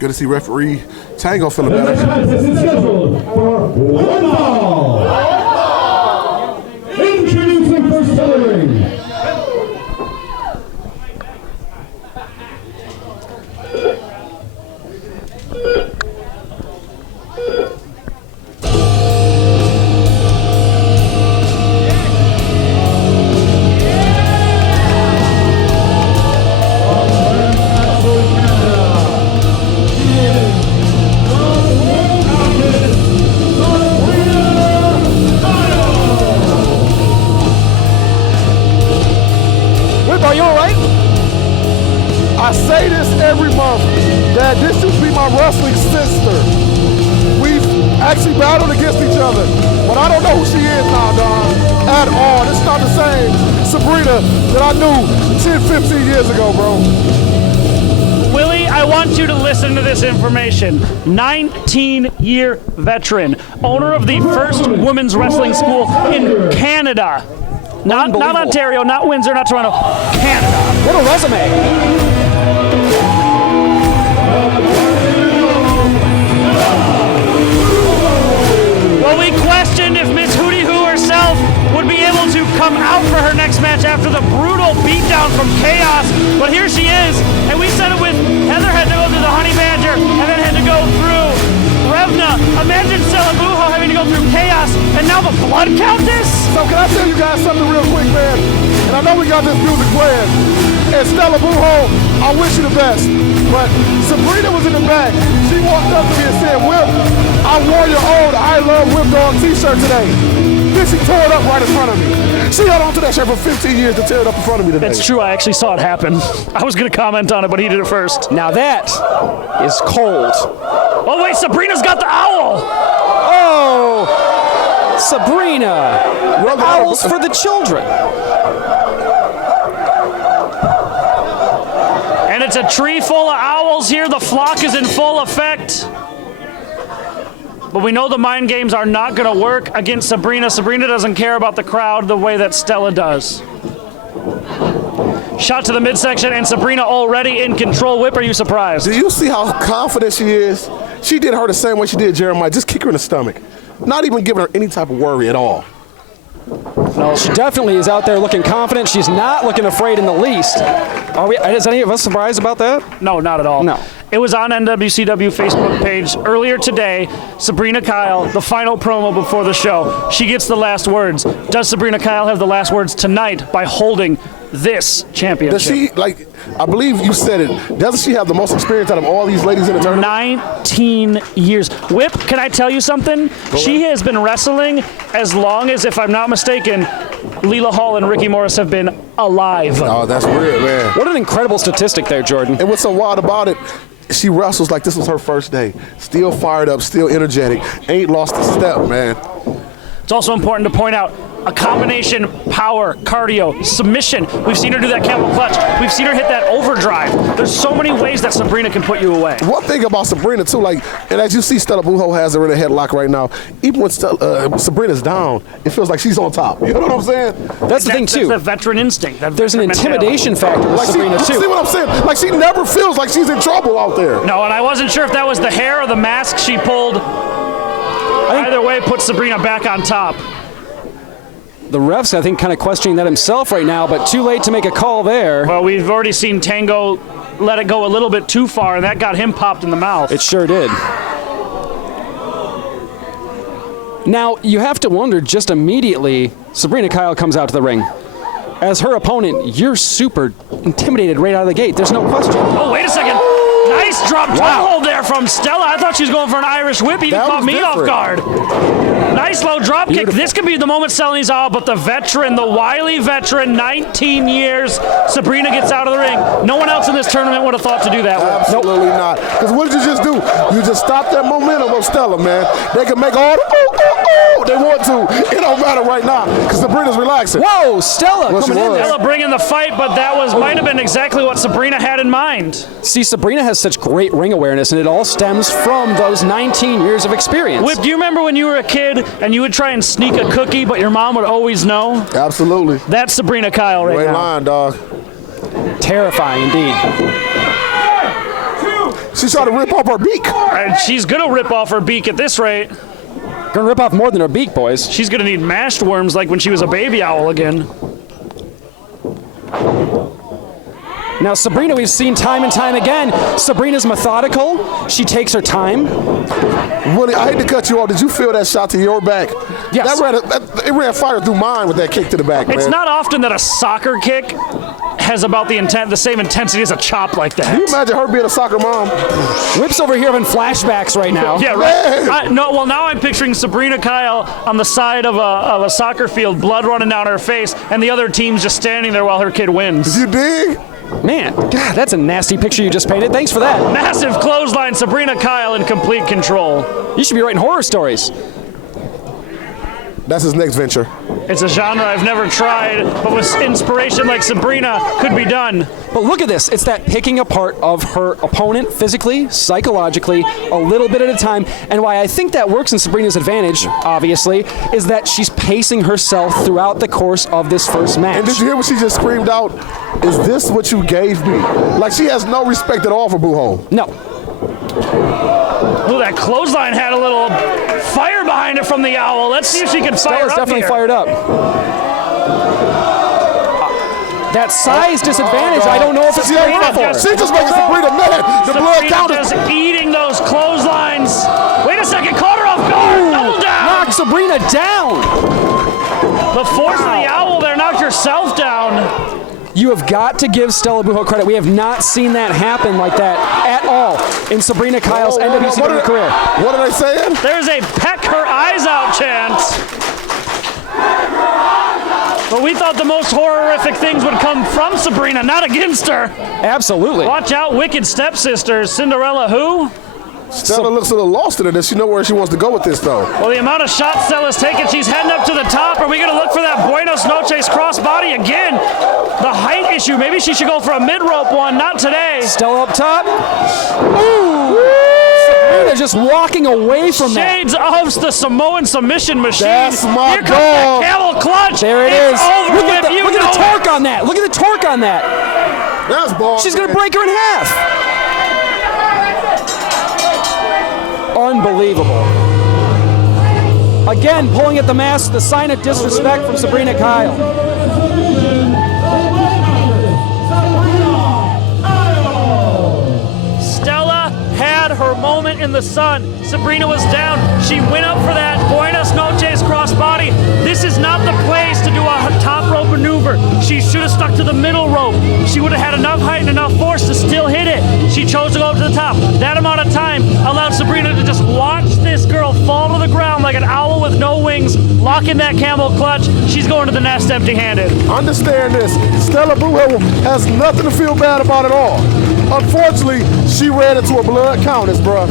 Good to see referee Tango feeling better. This contest is scheduled for one fall. Introducing first to the ring. Are you all right? I say this every month, that this should be my wrestling sister. We've actually battled against each other, but I don't know who she is now, Don, at all. This is not the same Sabrina that I knew 10, 15 years ago, bro. Willie, I want you to listen to this information. 19-year veteran, owner of the first women's wrestling school in Canada. Not Ontario, not Windsor, not Toronto, Canada. What a resume. Well, we questioned if Miss Hootie Hoo herself would be able to come out for her next match after the brutal beatdown from Chaos, but here she is, and we said it with Heather had to go through the Honey Badger, and then had to go through Revna. Imagine Stella Buho having to go through Chaos, and now the Blood Countess? So can I tell you guys something real quick, man? And I know we got this music playing. And Stella Buho, I wish you the best. But Sabrina was in the back. She walked up to me and said, Whip, I wore your old I Love Whip Dog t-shirt today. Then she tore it up right in front of me. She held on to that shirt for 15 years to tear it up in front of me today. It's true, I actually saw it happen. I was going to comment on it, but he did it first. Now that is cold. Oh, wait, Sabrina's got the owl. Oh, Sabrina. Owls for the children. And it's a tree full of owls here. The flock is in full effect. But we know the mind games are not going to work against Sabrina. Sabrina doesn't care about the crowd the way that Stella does. Shot to the midsection, and Sabrina already in control. Whip, are you surprised? Do you see how confident she is? She did her the same way she did Jeremiah. Just kick her in the stomach. Not even giving her any type of worry at all. No, she definitely is out there looking confident. She's not looking afraid in the least. Is any of us surprised about that? No, not at all. No. It was on NWCW Facebook page earlier today. Sabrina Kyle, the final promo before the show. She gets the last words. Does Sabrina Kyle have the last words tonight by holding this championship? Does she, like, I believe you said it, doesn't she have the most experience out of all these ladies in the tournament? 19 years. Whip, can I tell you something? She has been wrestling as long as, if I'm not mistaken, Leela Hall and Ricky Morris have been alive. Oh, that's weird, man. What an incredible statistic there, Jordan. And what's so wild about it, she wrestles like this was her first day. Still fired up, still energetic. Ain't lost a step, man. It's also important to point out a combination power, cardio, submission. We've seen her do that camel clutch. We've seen her hit that overdrive. There's so many ways that Sabrina can put you away. One thing about Sabrina, too, like, and as you see Stella Buho has her in a headlock right now, even when Sabrina's down, it feels like she's on top. You know what I'm saying? That's the thing, too. That's the veteran instinct. There's an intimidation factor with Sabrina, too. See what I'm saying? Like, she never feels like she's in trouble out there. No, and I wasn't sure if that was the hair or the mask she pulled. Either way, put Sabrina back on top. The ref's, I think, kind of questioning that himself right now, but too late to make a call there. Well, we've already seen Tango let it go a little bit too far, and that got him popped in the mouth. It sure did. Now, you have to wonder just immediately, Sabrina Kyle comes out to the ring. As her opponent, you're super intimidated right out of the gate. There's no question. Oh, wait a second. Nice drop toe hold there from Stella. I thought she was going for an Irish whip. Even caught me off guard. Nice low drop kick. This could be the moment Stella needs out, but the veteran, the wily veteran, 19 years, Sabrina gets out of the ring. No one else in this tournament would have thought to do that. Absolutely not. Because what did you just do? You just stopped that momentum of Stella, man. They can make all the they want to. It don't matter right now because Sabrina's relaxing. Whoa, Stella coming in there. Stella bringing the fight, but that might have been exactly what Sabrina had in mind. See, Sabrina has such great ring awareness, and it all stems from those 19 years of experience. Whip, do you remember when you were a kid and you would try and sneak a cookie, but your mom would always know? Absolutely. That's Sabrina Kyle right now. Great line, dog. Terrifying indeed. She's trying to rip off her beak. And she's going to rip off her beak at this rate. Gonna rip off more than her beak, boys. She's going to need mashed worms like when she was a baby owl again. Now, Sabrina, we've seen time and time again. Sabrina's methodical. She takes her time. Willie, I hate to cut you off. Did you feel that shot to your back? Yes. It ran fire through mine with that kick to the back, man. It's not often that a soccer kick has about the same intensity as a chop like that. Can you imagine her being a soccer mom? Whip's over here having flashbacks right now. Yeah, right. Well, now I'm picturing Sabrina Kyle on the side of a soccer field, blood running down her face, and the other team's just standing there while her kid wins. You dig? Man, God, that's a nasty picture you just painted. Thanks for that. Massive clothesline, Sabrina Kyle in complete control. You should be writing horror stories. That's his next venture. It's a genre I've never tried, but with inspiration like Sabrina could be done. But look at this. It's that picking apart of her opponent physically, psychologically, a little bit at a time. And why I think that works in Sabrina's advantage, obviously, is that she's pacing herself throughout the course of this first match. And did you hear what she just screamed out? Is this what you gave me? Like, she has no respect at all for Buho. No. Ooh, that clothesline had a little fire behind it from the owl. Let's see if she can fire Stella's up definitely here. fired up. That size disadvantage, I don't know if it's She great ain't enough for her. She just making Sabrina mad. The Blood Sabrina Countess. just eating those clotheslines. Wait a second, caught her off guard. Double down. Knocked Sabrina down. The force of the owl there knocked herself down. You have got to give Stella Buho credit. We have not seen that happen like that at all in Sabrina Kyle's NWCW career. What are they saying? There's a peck her eyes out chant. But we thought the most horrific things would come from Sabrina, not against her. Absolutely. Watch out, wicked stepsisters. Cinderella who? Stella looks a little lost in it. Does she know where she wants to go with this, though? Well, the amount of shots Stella's taken, she's heading up to the top. Are we going to look for that Buenos Noches crossbody again? The height issue. Maybe she should go for a mid-rope one. Not today. Stella up top. Ooh! Sabrina just walking away from that. Shades of the Samoan submission machine. That's my Here comes dog. that camel clutch. There it It's is. over Look with. at You the know torque it. on that. Look at the torque on that. That's ball. She's going to break her in half. Unbelievable. Again, pulling at the mask, the sign of disrespect from Sabrina Kyle. Stella had her moment in the sun. Sabrina was down. She went up for that Buenos Noches crossbody. This is not the place to do a top rope maneuver. She should have stuck to the middle rope. She would have had enough height and enough force to still hit it. She chose to go up to the top. That amount of time allowed Sabrina to just watch this girl fall to the ground like an owl with no wings, lock in that camel clutch. She's going to the nest empty-handed. Understand this. Stella Buho has nothing to feel bad about at all. Unfortunately, she ran into a Blood Countess, bruh.